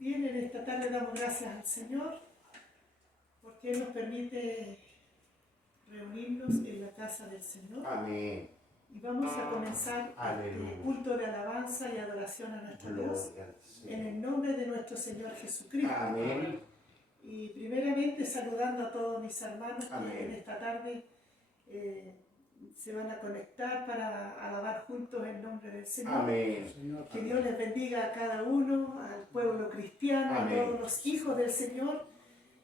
Bien, en esta tarde damos gracias al Señor porque Él nos permite reunirnos en la casa del Señor. Amén. Y vamos a comenzar Aleluya. este culto de alabanza y adoración a nuestro Dios Gloria al Señor. en el nombre de nuestro Señor Jesucristo. Amén. Y primeramente saludando a todos mis hermanos Amén. que en esta tarde se van a conectar para alabar juntos el nombre del Señor. Amén. Que Dios les bendiga a cada uno, al pueblo cristiano, Amén. a todos los hijos del Señor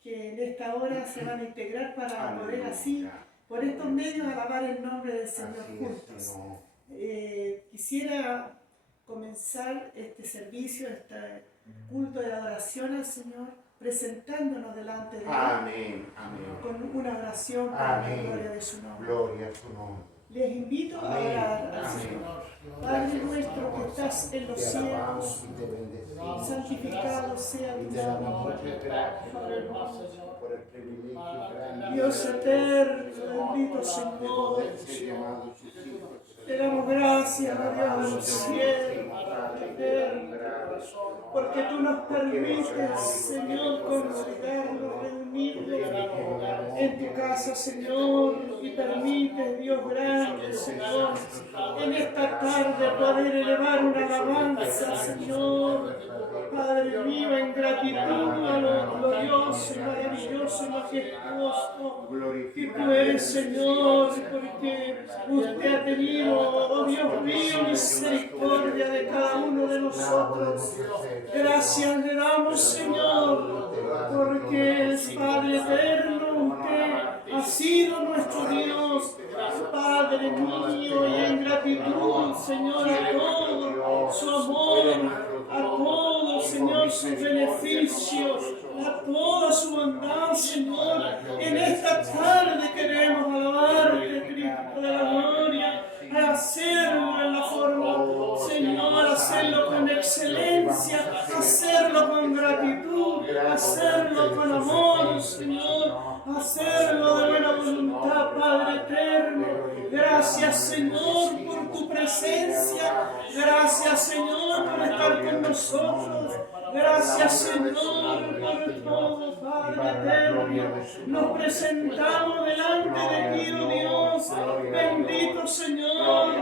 que en esta hora se van a integrar para poder así, por estos medios, alabar el nombre del Señor Así es, juntos. Señor. Quisiera comenzar este servicio, este culto de adoración al Señor, presentándonos delante de Él Amén. Amén. con una oración para la Amén. gloria de su nombre. Gloria a su nombre. Les invito a Amén. orar al Amén. Señor. Padre nuestro que estás en los Te alabamos cielos, y te bendecimos. santificado sea Y tu te damos nombre. muchas gracias, por el privilegio grande. Dios eterno, bendito de Señor, poder ser llamados sus hijos. te damos gracias, a Dios del cielo, eterno, porque tú nos permites, Señor, congregarnos, reunirnos en tu casa, Señor, y permites, Dios grande, Señor, en esta tarde poder elevar una alabanza, Señor, Padre mío, en gratitud a lo glorioso, maravilloso y majestuoso que tú eres, Señor, porque usted ha tenido, oh Dios mío, misericordia de cada uno de nosotros. Gracias le damos, Señor, porque es Padre eterno, usted ha sido nuestro Dios, Padre mío, y en gratitud, Señor, a todo su amor, a todo, Señor, sus beneficios, a toda su bondad, Señor. En esta tarde queremos alabarte, Cristo de la gloria, hacerlo en la forma, Señor, hacerlo con excelencia, hacerlo con gratitud, hacerlo con amor, Señor, hacerlo de buena voluntad, Padre eterno. Gracias, Señor, por tu presencia. Gracias, Señor, por estar con nosotros. Gracias, Señor, por todo, Padre eterno. Nos presentamos delante de ti, oh Dios. Bendito Señor,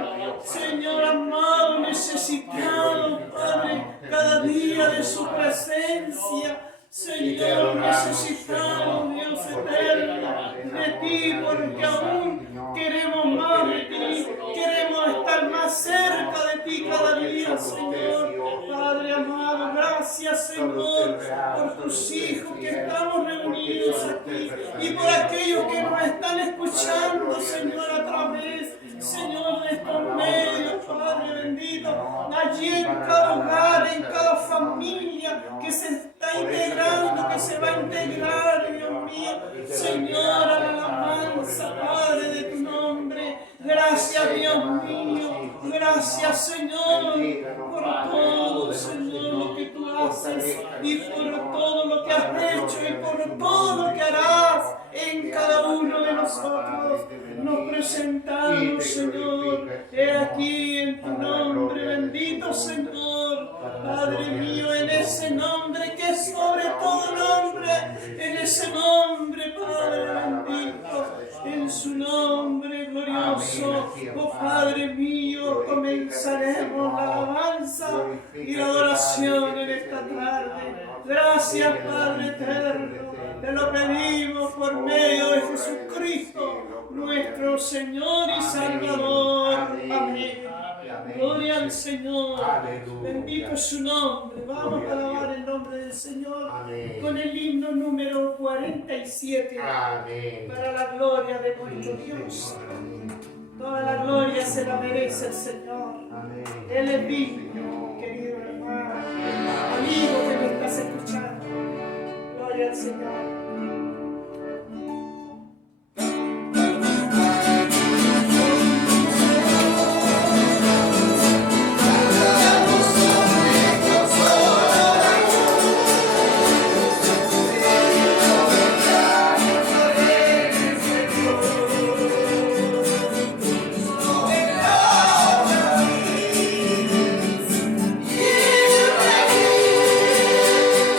Señor amado, necesitado, Padre, cada día de su presencia. Señor, necesitado, Dios eterno, de ti, porque aún queremos más de ti, queremos estar más cerca de ti cada día, Señor. Padre amado, gracias, Señor, por tus hijos que estamos reunidos aquí y por aquellos que nos están escuchando, Señor, a través, Señor, de estos medios, Padre bendito, allí en cada hogar, en cada familia que se está integrando, que se va a integrar, Dios mío, Señor, a la alabanza, Padre, de tu nombre. Gracias, Dios mío, gracias, Señor, por todo, Señor, lo que tú haces y por todo lo que has hecho y por todo lo que harás en cada uno de nosotros. Nos presentamos, Señor, he aquí en tu nombre, bendito Señor, Padre mío, en ese nombre que es sobre todo nombre, en ese nombre, Padre bendito, en su nombre glorioso, oh Padre mío, comenzaremos la alabanza y la adoración en esta tarde. Gracias, Padre eterno, te lo pedimos por medio de Jesucristo, nuestro Señor y Salvador. Amén. Gloria al Señor. Bendito es su nombre. Vamos a alabar el nombre del Señor con el himno número 47. Para la gloria de nuestro Dios. Toda la gloria se la merece el Señor. Él es digno, querido hermano, amigo que me estás escuchando. Gloria al Señor. You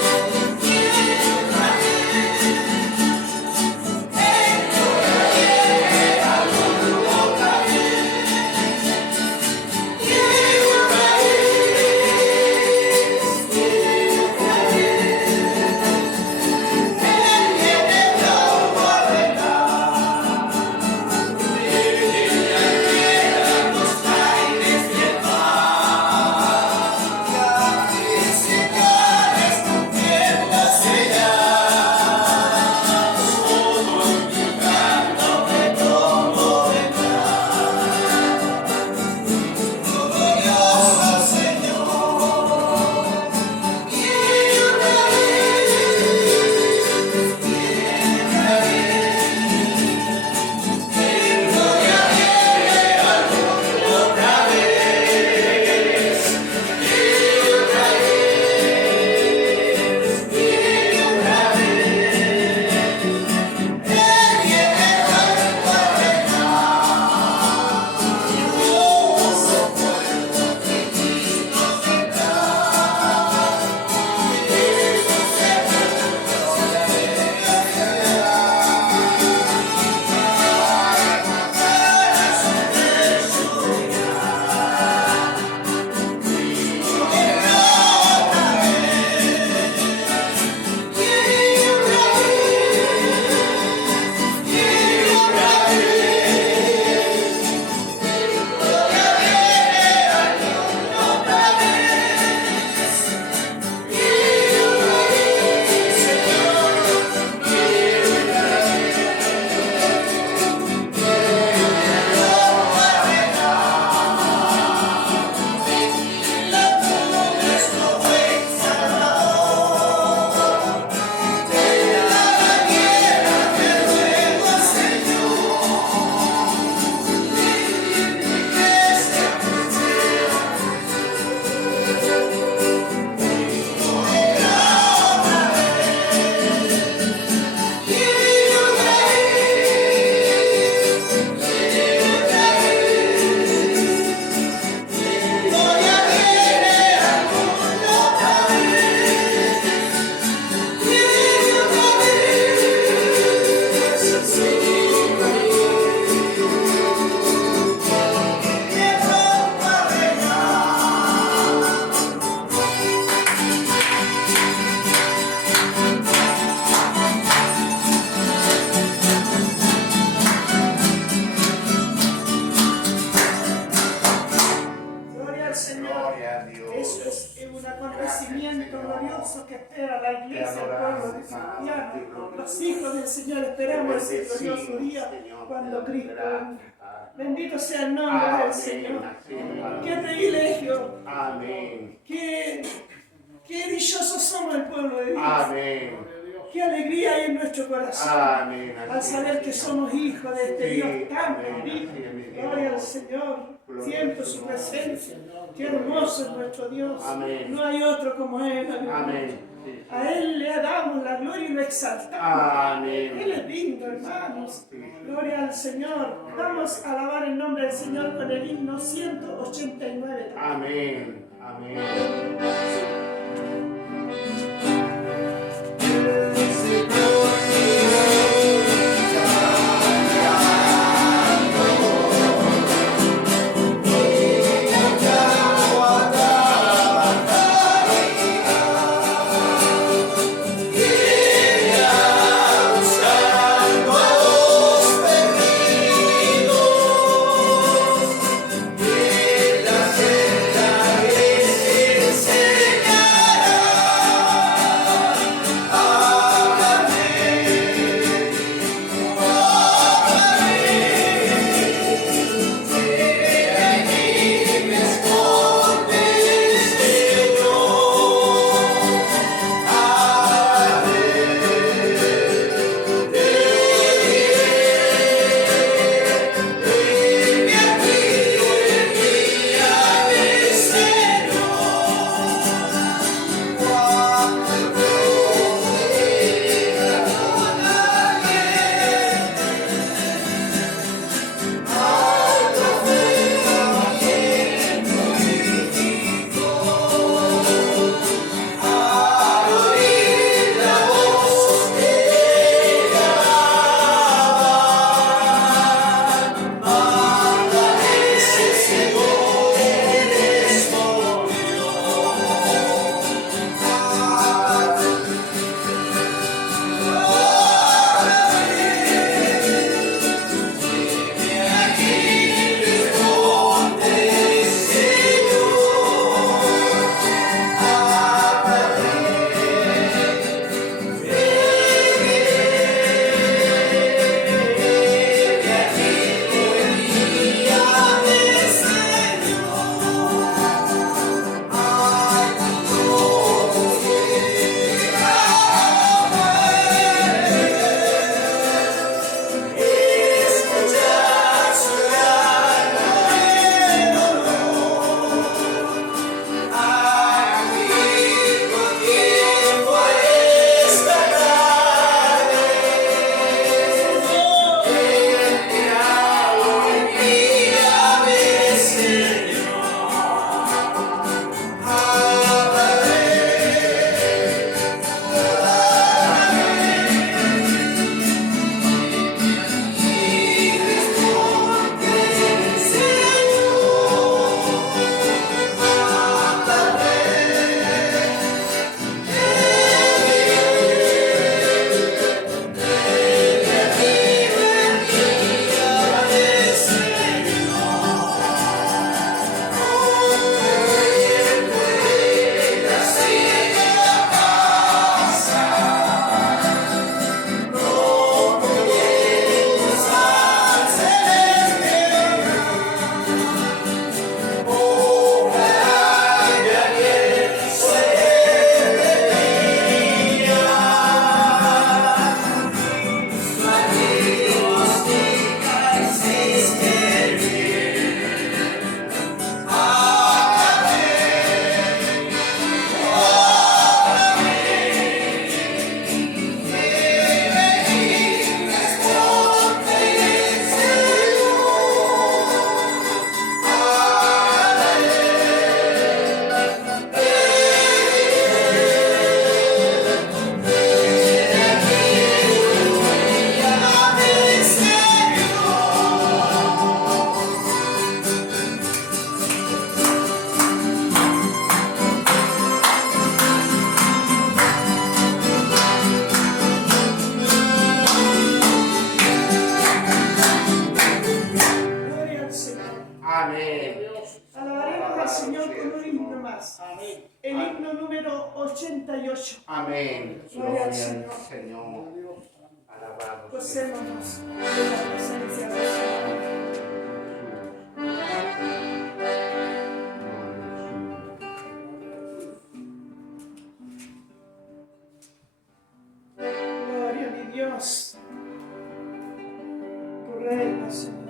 que espera la iglesia, el pueblo de cristiano, los hijos del Señor, esperamos ese glorioso día cuando Cristo venga. Bendito sea el nombre del Señor. Qué privilegio. Amén. Qué dichosos somos el pueblo de Dios. Amén. Qué alegría hay en nuestro corazón Amén. al saber que somos hijos de este Dios tan Amén. bendito. Así es, mi Dios. Gloria al Señor. Siento su presencia. Qué hermoso es nuestro Dios. Amén. No hay otro como Él. Aleluya. Amén. Sí. A Él le damos la gloria y lo exaltamos. Amén. Él es digno, hermanos. Gloria al Señor. Vamos a alabar el nombre del Señor con el himno 189. Amén. Amén. Enseña El himno número 88. Amén. Gloria al Gloria al Señor. Señor. Alabado sea. Gocémonos de la presencia del Señor. Gloria a mi Dios. Tu reino, Señor.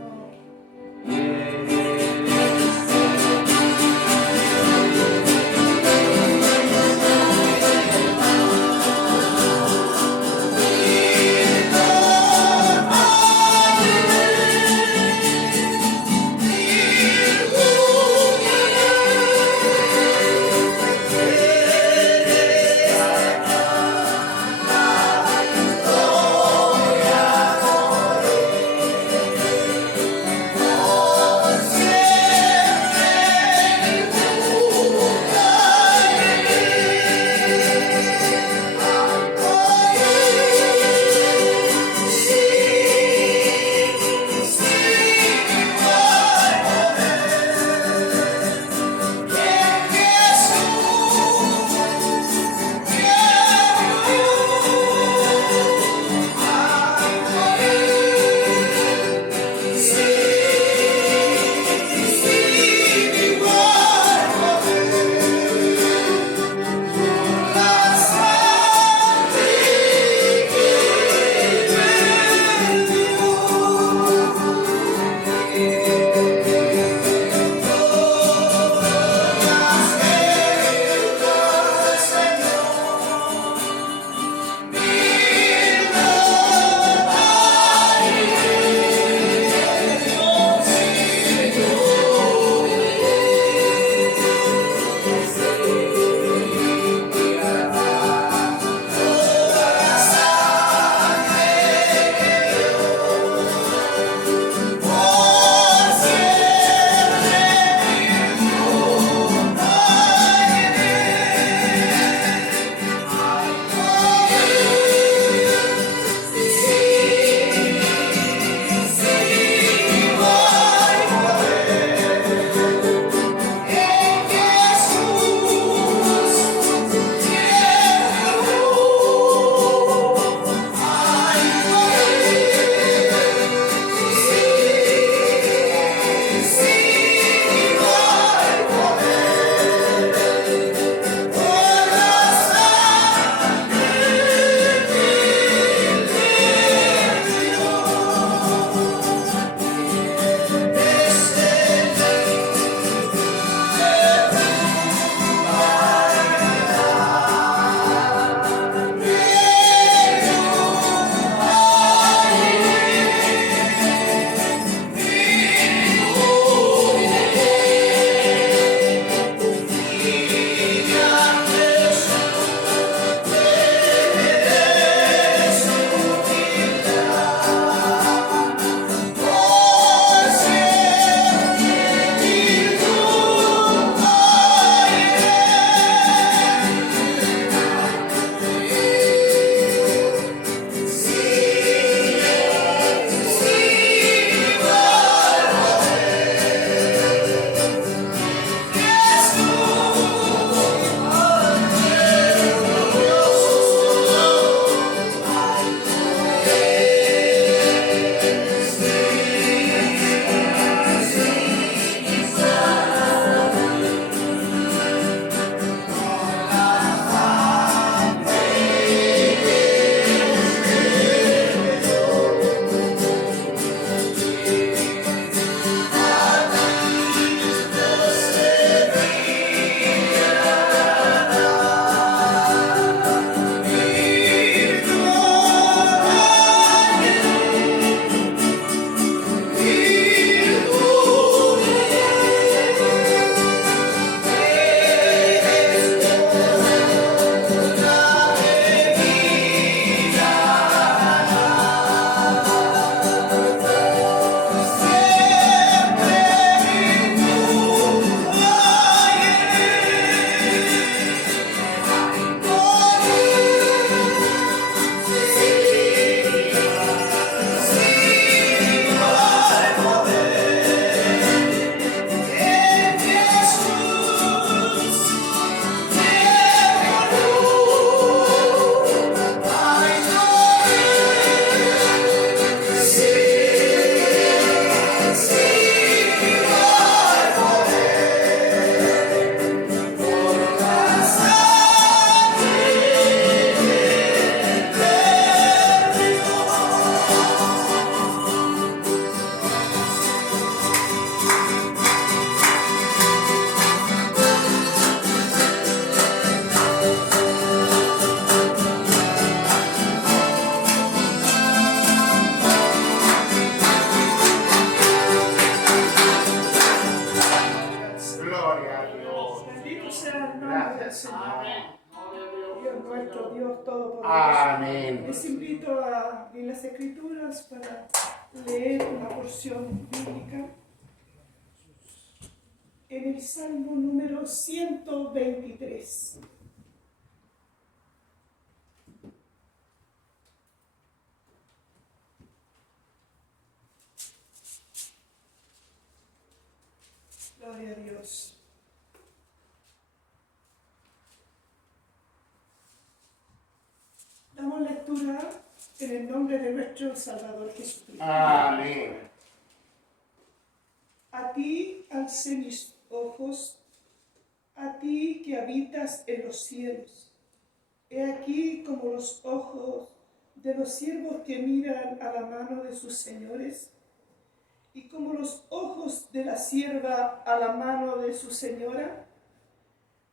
nuestro Dios Todopoderoso. Amén. Les invito a abrir las Escrituras para leer una porción bíblica en el Salmo número 123. Gloria a Dios. Damos lectura en el nombre de nuestro Salvador Jesucristo. Amén. A ti alcé mis ojos, a ti que habitas en los cielos. He aquí como los ojos de los siervos que miran a la mano de sus señores, y como los ojos de la sierva a la mano de su señora,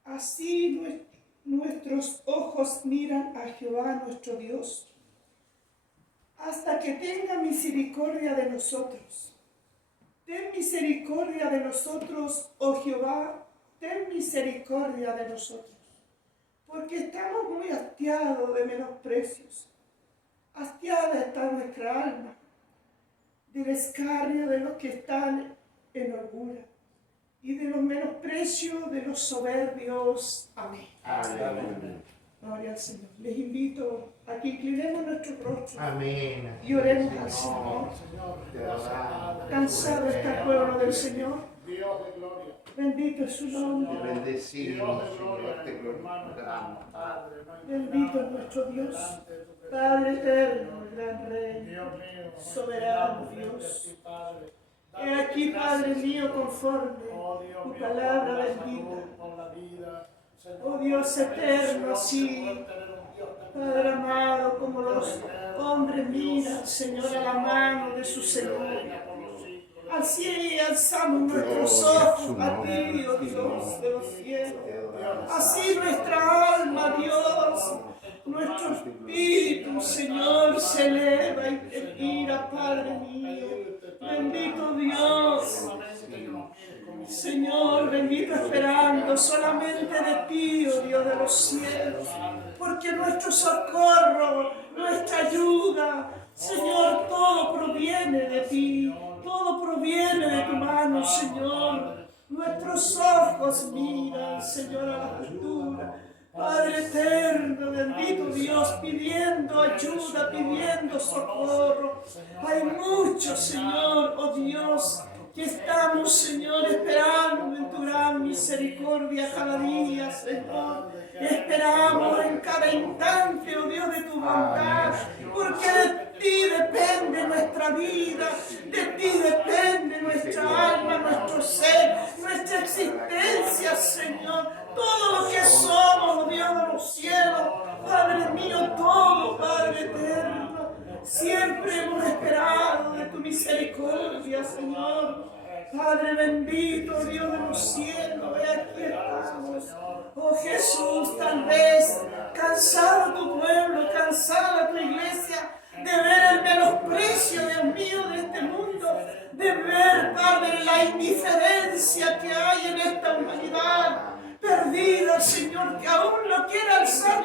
así nuestros ojos miran a Jehová nuestro Dios, hasta que tenga misericordia de nosotros. Ten misericordia de nosotros, oh Jehová, ten misericordia de nosotros, porque estamos muy hastiados de menosprecios. Hastiada está nuestra alma del escarnio de los que están en holgura y de los menosprecios de los soberbios. Amén. Amén. Gloria al Señor. Les invito a que inclinemos nuestro rostro Amén. y oremos al Señor. Te adoramos. Cansado está el pueblo del Señor. Dios de gloria. Bendito es su Te nombre. bendecimos, Señor, te glorificamos. Bendito es nuestro Dios. Padre eterno, el gran Rey, Dios mío, soberano Dios. He aquí, Padre mío, conforme tu palabra bendita. Oh Dios eterno, sí, Padre amado, como los hombres miran, Señor, a la mano de su Señor. Así alzamos nuestros ojos a ti, oh Dios de los cielos. Así nuestra alma, Dios, nuestro espíritu, Señor, se eleva y te mira, Padre mío. Bendito Dios. Señor, bendito esperando solamente de ti, oh Dios de los cielos, porque nuestro socorro, nuestra ayuda, Señor, todo proviene de ti, todo proviene de tu mano, Señor. Nuestros ojos miran, Señor, a la altura. Padre eterno, bendito Dios, pidiendo ayuda, pidiendo socorro. Hay muchos, Señor, oh Dios, que estamos, Señor, esperando en tu gran misericordia cada día, Señor. Esperamos en cada instante, oh Dios, de tu bondad, porque de ti depende nuestra vida, de ti depende nuestra alma, nuestro ser, nuestra existencia, Señor. Todo lo que somos, oh Dios de los cielos, Padre mío, todo, Padre eterno. Siempre hemos esperado de tu misericordia, Señor. Padre bendito, Dios de los cielos, ve aquí estamos. Oh Jesús, tal vez cansado tu pueblo, cansada tu iglesia, de ver el menosprecio, Dios mío, de este mundo, de ver, Padre, la indiferencia que hay en esta humanidad perdida, Señor, que aún no quiere alzar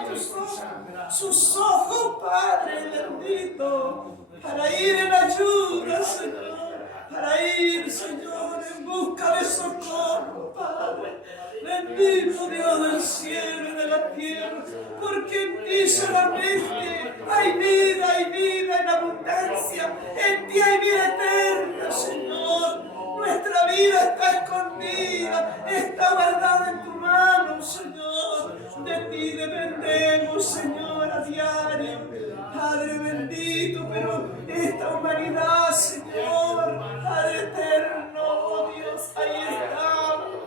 sus ojos, Padre bendito, para ir en ayuda, Señor, para ir, Señor, en busca de socorro, Padre. Bendito Dios del cielo y de la tierra, porque en ti solamente hay vida en abundancia, en ti hay vida eterna, Señor. Nuestra vida está escondida, está guardada en tu mano, Señor. De ti dependemos, Señor, a diario. Padre bendito, pero esta humanidad, Señor, Padre eterno, oh Dios, ahí estamos.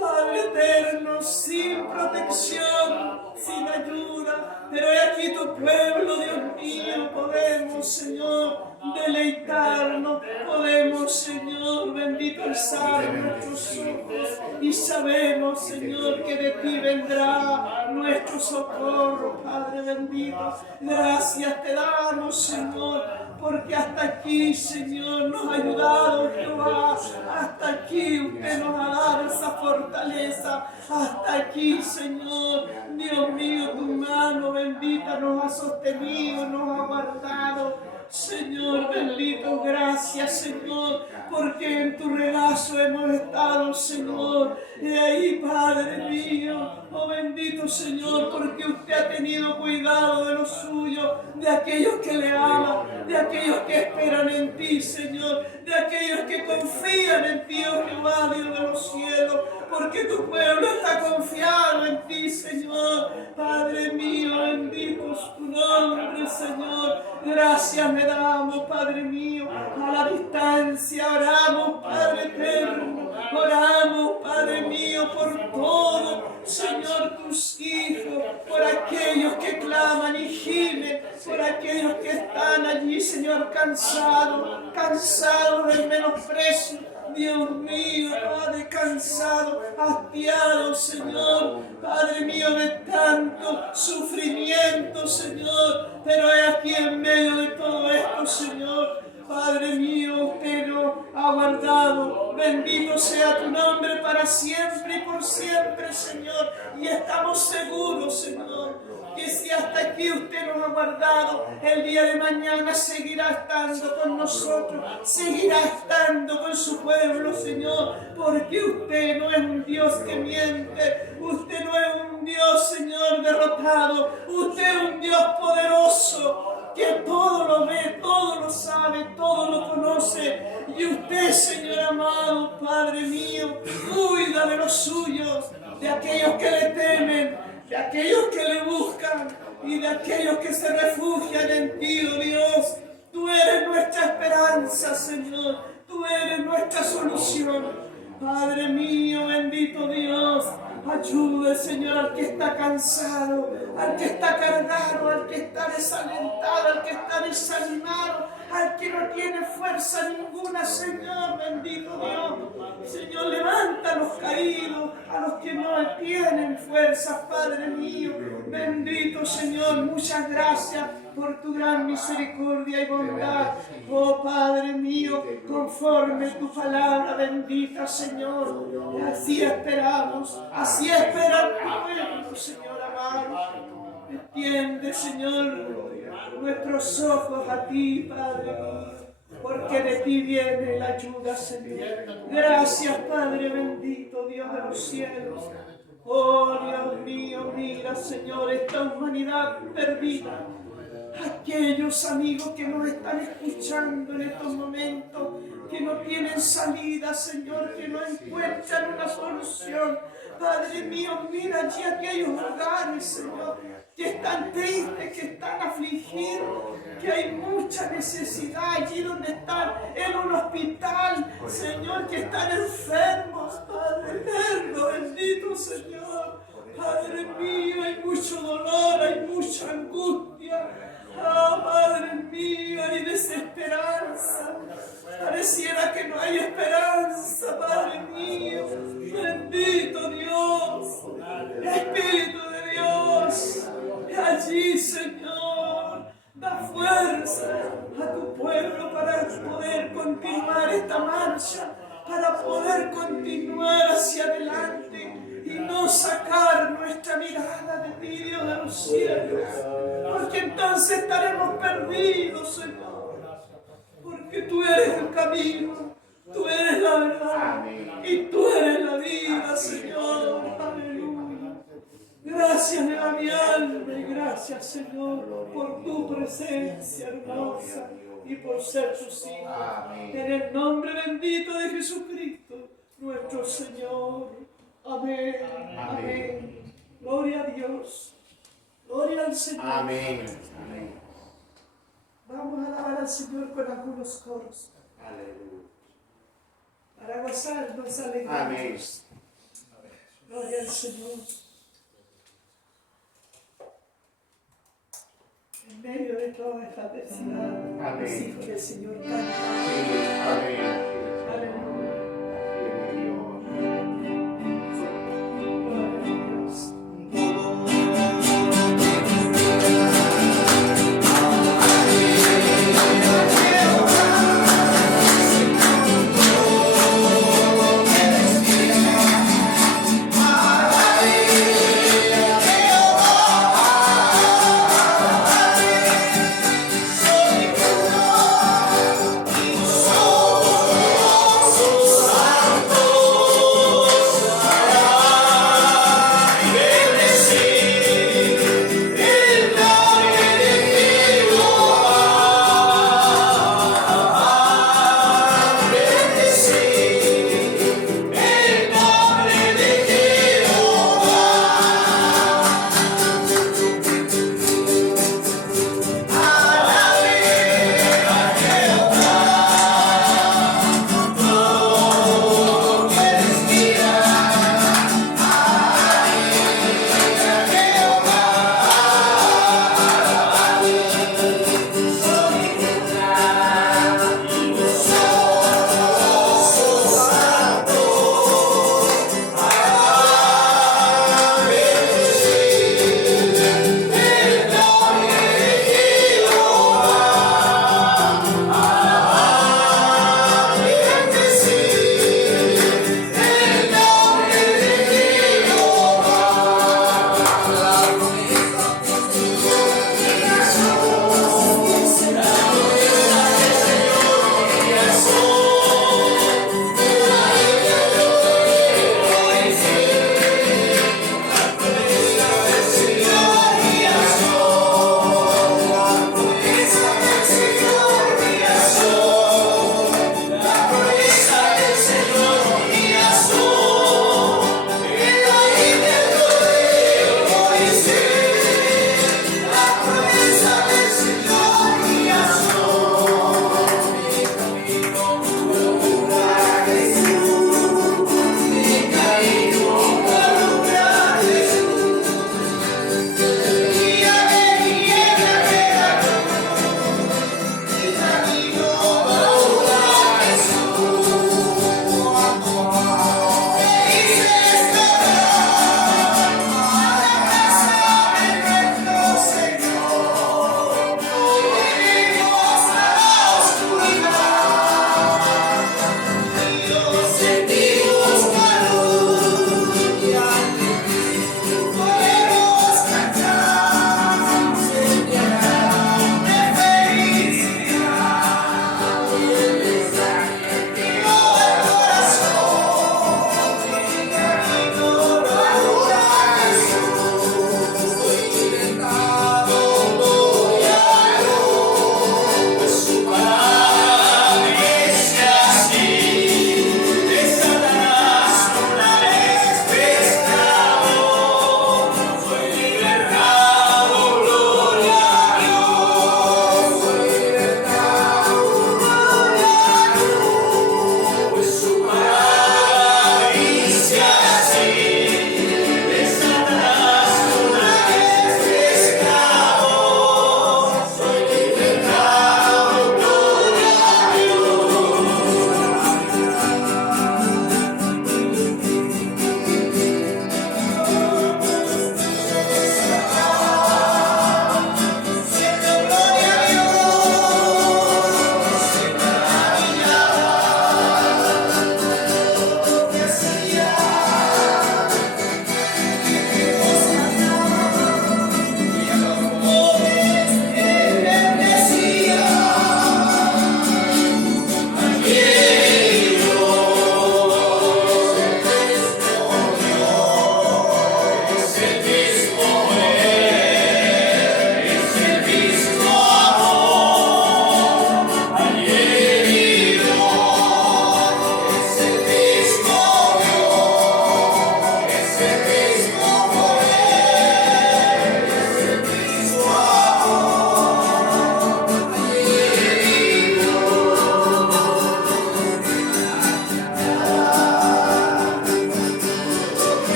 Padre eterno, sin protección, sin ayuda, pero he aquí tu pueblo, Dios mío, podemos, Señor, deleitarnos, podemos, Señor, bendito alzar nuestros ojos y sabemos, Señor, que de ti vendrá nuestro socorro, Padre bendito. Gracias te damos, Señor, porque hasta aquí, Señor, nos ha ayudado, Jehová. Hasta aquí usted nos ha dado esa fortaleza. Hasta aquí, Señor, Dios mío, tu mano bendita nos ha sostenido, nos ha guardado. Señor bendito, gracias, Señor, porque en tu regazo hemos estado, Señor. Y ahí, Padre mío, oh bendito Señor, porque usted ha tenido cuidado de los suyos, de aquellos que le aman, de aquellos que esperan en ti, Señor, de aquellos que confían en ti, oh Jehová, Dios de los cielos, porque tu pueblo está confiado en ti, Señor. Padre mío, bendito es tu nombre, Señor. Gracias me damos, Padre mío, a la distancia. Oramos, Padre eterno. Oramos, Padre mío, por todo, Señor, tus hijos, por aquellos que claman y gimen, por aquellos que están allí, Señor, cansados del menosprecio. Dios mío, Padre, cansado, hastiado, Señor, Padre mío, de tanto sufrimiento, Señor, pero es aquí en medio de todo esto, Señor, Padre mío, usted nos ha guardado. Bendito sea tu nombre para siempre y por siempre, Señor, y estamos seguros, Señor, que si hasta aquí usted nos ha guardado, el día de mañana seguirá estando con nosotros, seguirá estando con su pueblo, Señor, porque usted no es un Dios que miente, usted no es un Dios, Señor, derrotado, usted es un Dios poderoso, que todo lo ve, todo lo sabe, todo lo conoce, y usted, Señor amado, Padre mío, cuida de los suyos, de aquellos que le temen, de aquellos que le buscan y de aquellos que se refugian en ti, oh Dios. Tú eres nuestra esperanza, Señor. Tú eres nuestra solución. Padre mío, bendito Dios, ayude, Señor, al que está cansado, al que está cargado, al que está desalentado, al que está desanimado, al que no tiene fuerza ninguna, Señor, bendito Dios. Señor, levanta a los caídos, a los que no tienen fuerza, Padre mío. Bendito Señor, muchas gracias por tu gran misericordia y bondad. Oh Padre mío, conforme tu palabra bendita, Señor. Así esperamos, así espera tu pueblo, Señor amado. Extiende, Señor, nuestros ojos a ti, Padre mío, porque de ti viene la ayuda, Señor. Gracias, Padre bendito, Dios de los cielos. Oh, Dios mío, mira, Señor, esta humanidad perdida. Aquellos amigos que nos están escuchando en estos momentos, que no tienen salida, Señor, que no encuentran una solución. Padre mío, mira allí aquellos hogares, Señor, que están tristes, que están afligidos, que hay mucha necesidad allí donde están en un hospital, Señor, que están enfermos, Padre eterno, bendito Señor. Padre mío, hay mucho dolor, hay mucha angustia. Oh, Padre mío, hay desesperanza. Pareciera que no hay esperanza, Padre mío. Bendito Dios, Espíritu de Dios, allí, Señor, da fuerza a tu pueblo para poder continuar esta marcha, para poder continuar hacia adelante y no sacar nuestra mirada de ti, Dios de los cielos, porque entonces estaremos perdidos, Señor, porque tú eres el camino, tú eres la verdad y tú eres la vida, Señor. Aleluya. Gracias me da mi alma y gracias, Señor, por tu presencia hermosa y por ser tus hijos. En el nombre bendito de Jesucristo, nuestro Señor. Amén. Amén. Gloria a Dios. Gloria al Señor. Amén. Vamos a alabar al Señor con algunos coros. Aleluya. Para gozarnos, alegrarnos. Amén. Gloria al Señor. En medio de toda esta adversidad, los hijos del Señor cantan. Amén. Aleluya. Gloria a Dios.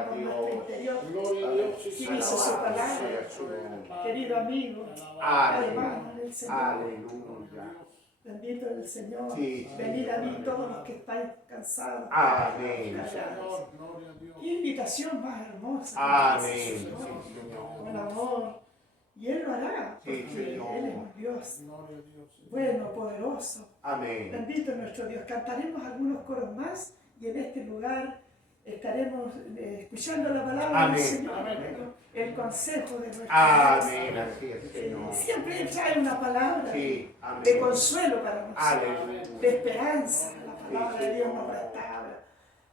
oramos por nuestro interior. Y dice su palabra, querido amigo, hermano en el Señor. Aleluya. Bendito el Señor. Sí, Venid a mí todos los que estáis cansados. Amén. Qué invitación más hermosa. Amén. Sí, Señor. Con amor. Y Él lo hará. Sí, Porque Señor. Él es un Dios bueno, poderoso. Amén. Bendito nuestro Dios. Cantaremos algunos coros más y en este lugar estaremos escuchando la palabra Amén. del Señor. El consejo de nuestro Dios. Amén. Así es, Señor. Siempre trae una palabra Sí, amén. de consuelo para nosotros, Aleluya. de esperanza. La palabra de Dios nos restaura,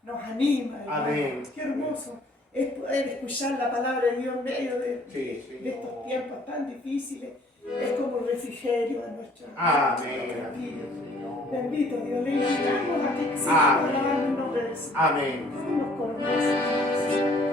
nos anima. Hermano. Amén. Qué hermoso es poder escuchar la palabra de Dios en medio de Sí, estos tiempos tan difíciles. Es como un refrigerio a nuestro Amén. espíritu. Bendito Dios, le invitamos a que sigamos Amén. alabando el nombre del Señor. Amén. Unos coros más.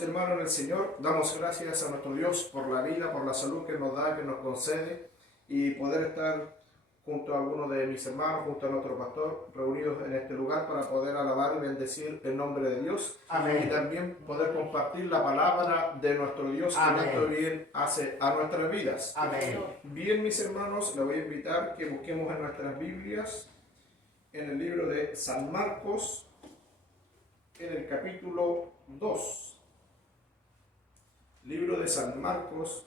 Hermanos en el Señor, damos gracias a nuestro Dios por la vida, por la salud que nos da, que nos concede y poder estar junto a algunos de mis hermanos, junto a nuestro pastor, reunidos en este lugar para poder alabar y bendecir el nombre de Dios. Amén. Y también poder compartir la palabra de nuestro Dios que Amén. tanto bien hace a nuestras vidas. Amén. Bien, mis hermanos, les voy a invitar que busquemos en nuestras Biblias, en el libro de San Marcos, en el capítulo 2. Libro de San Marcos,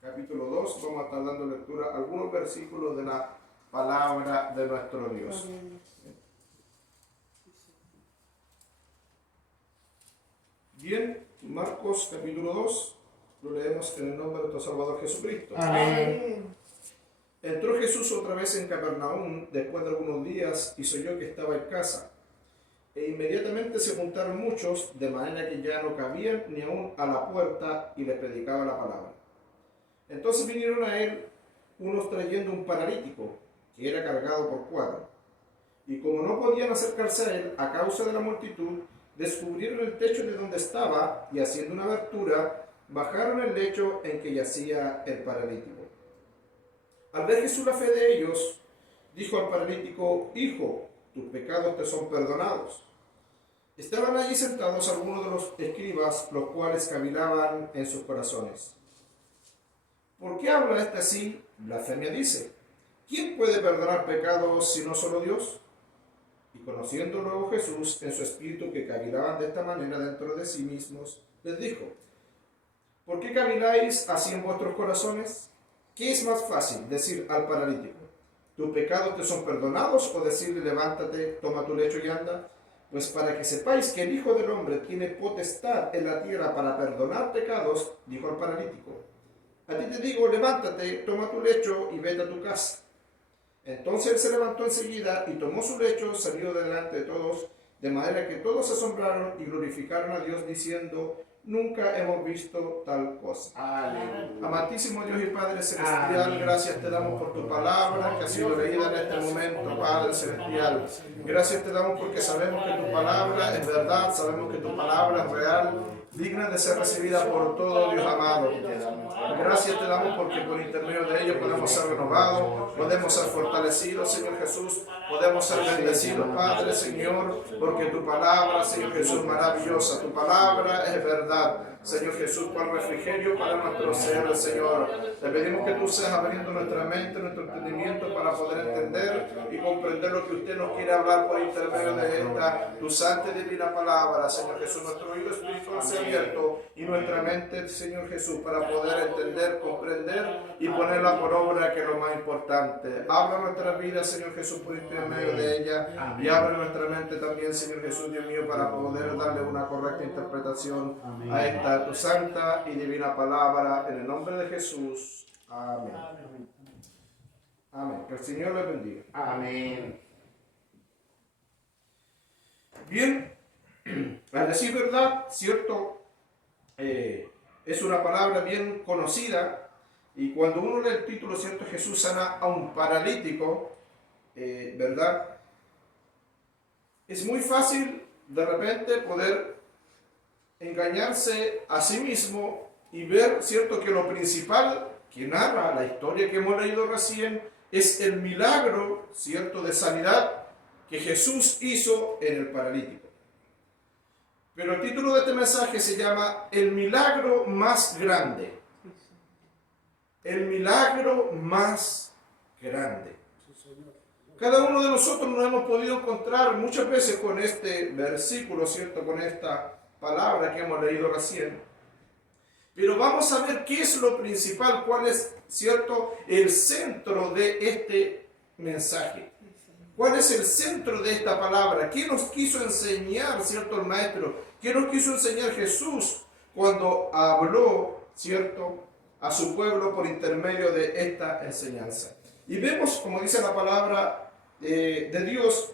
capítulo 2, vamos a estar dando lectura a algunos versículos de la palabra de nuestro Dios. Bien, Marcos capítulo 2, lo leemos en el nombre de nuestro Salvador Jesucristo. Amén. Entró Jesús otra vez en Capernaum después de algunos días y oyó que estaba en casa. E inmediatamente se juntaron muchos, de manera que ya no cabían ni aún a la puerta, y les predicaba la palabra. Entonces vinieron a él unos trayendo un paralítico, que era cargado por 4. Y como no podían acercarse a él a causa de la multitud, descubrieron el techo de donde estaba, y haciendo una abertura, bajaron el lecho en que yacía el paralítico. Al ver Jesús la fe de ellos, dijo al paralítico: Hijo, tus pecados te son perdonados. Estaban allí sentados algunos de los escribas, los cuales cavilaban en sus corazones. ¿Por qué habla este así? Blasfemia dice. ¿Quién puede perdonar pecados sino solo Dios? Y conociendo luego Jesús en su espíritu que cavilaban de esta manera dentro de sí mismos, les dijo: ¿por qué caviláis así en vuestros corazones? ¿Qué es más fácil, decir al paralítico: tus pecados te son perdonados, o decirle: levántate, toma tu lecho y anda? Pues para que sepáis que el Hijo del Hombre tiene potestad en la tierra para perdonar pecados, dijo al paralítico: a ti te digo, levántate, toma tu lecho y vete a tu casa. Entonces él se levantó enseguida y tomó su lecho, salió delante de todos, de manera que todos se asombraron y glorificaron a Dios diciendo: nunca hemos visto tal cosa. Aleluya. Amantísimo Dios y Padre Celestial, Amén. Gracias te damos por tu palabra que ha sido leída en este momento, Padre Celestial. Gracias te damos porque sabemos que tu palabra es verdad, sabemos que tu palabra es real, digna de ser recibida por todo Dios amado. Gracias te damos porque por intermedio de ello podemos ser renovados, podemos ser fortalecidos, Señor Jesús, podemos ser bendecidos, Padre, Señor, porque tu palabra, Señor Jesús, maravillosa, tu palabra es verdad. Señor Jesús, cual refrigerio para nuestro ser, Señor. Te pedimos que tú seas abriendo nuestra mente, nuestro entendimiento para poder entender y comprender lo que usted nos quiere hablar por intermedio de esta, tu santa y divina palabra, Señor Jesús. Nuestro oído espiritual sea abierto y nuestra mente, Señor Jesús, para poder entender, comprender y ponerla por obra, que es lo más importante. Habla nuestra vida, Señor Jesús, por intermedio de ella, y abre nuestra mente también, Señor Jesús, Dios mío, para poder darle una correcta interpretación a esta tu santa y divina palabra, en el nombre de Jesús. Amén. Amén. Que el Señor les bendiga. Amén. Bien, al decir verdad, cierto, es una palabra bien conocida, y cuando uno lee el título, cierto, Jesús sana a un paralítico, ¿verdad? Es muy fácil de repente poder engañarse a sí mismo y ver, cierto, que lo principal que narra la historia que hemos leído recién es el milagro, cierto, de sanidad que Jesús hizo en el paralítico. Pero el título de este mensaje se llama El milagro más grande. El milagro más grande. Cada uno de nosotros nos hemos podido encontrar muchas veces con este versículo, cierto, con esta palabra que hemos leído recién. Pero vamos a ver qué es lo principal, cuál es, cierto, el centro de este mensaje. ¿Cuál es el centro de esta palabra? ¿Qué nos quiso enseñar, cierto, el Maestro? ¿Qué nos quiso enseñar Jesús cuando habló, cierto, a su pueblo por intermedio de esta enseñanza? Y vemos, como dice la palabra de Dios,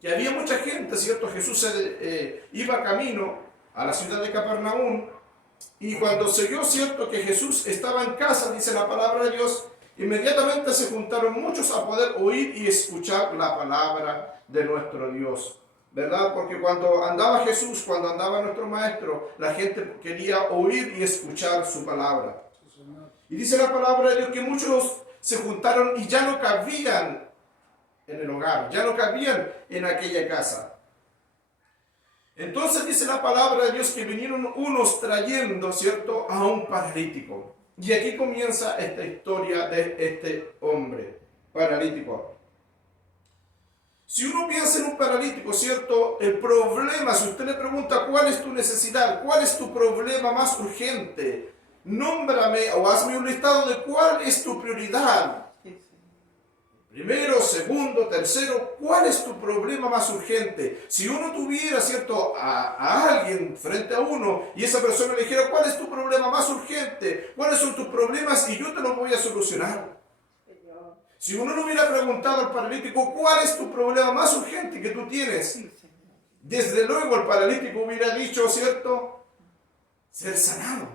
que había mucha gente, ¿cierto? Jesús iba camino a la ciudad de Capernaum, y cuando se oyó, ¿cierto?, que Jesús estaba en casa, dice la palabra de Dios, inmediatamente se juntaron muchos a poder oír y escuchar la palabra de nuestro Dios, ¿verdad? Porque cuando andaba Jesús, cuando andaba nuestro Maestro, la gente quería oír y escuchar su palabra. Y dice la palabra de Dios que muchos se juntaron y ya no cabían en el hogar, ya no cabían en aquella casa. Entonces dice la palabra de Dios que vinieron unos trayendo, ¿cierto?, a un paralítico. Y aquí comienza esta historia de este hombre paralítico. Si uno piensa en un paralítico, ¿cierto?, el problema, si usted le pregunta cuál es tu necesidad, cuál es tu problema más urgente, nómbrame o hazme un listado de cuál es tu prioridad. Primero, segundo, tercero, ¿cuál es tu problema más urgente? Si uno tuviera, ¿cierto?, a alguien frente a uno y esa persona le dijera, ¿cuál es tu problema más urgente? ¿Cuáles son tus problemas? Y yo te los voy a solucionar. Si uno le hubiera preguntado al paralítico, ¿cuál es tu problema más urgente que tú tienes? Desde luego el paralítico hubiera dicho, ¿cierto?, ser sanado,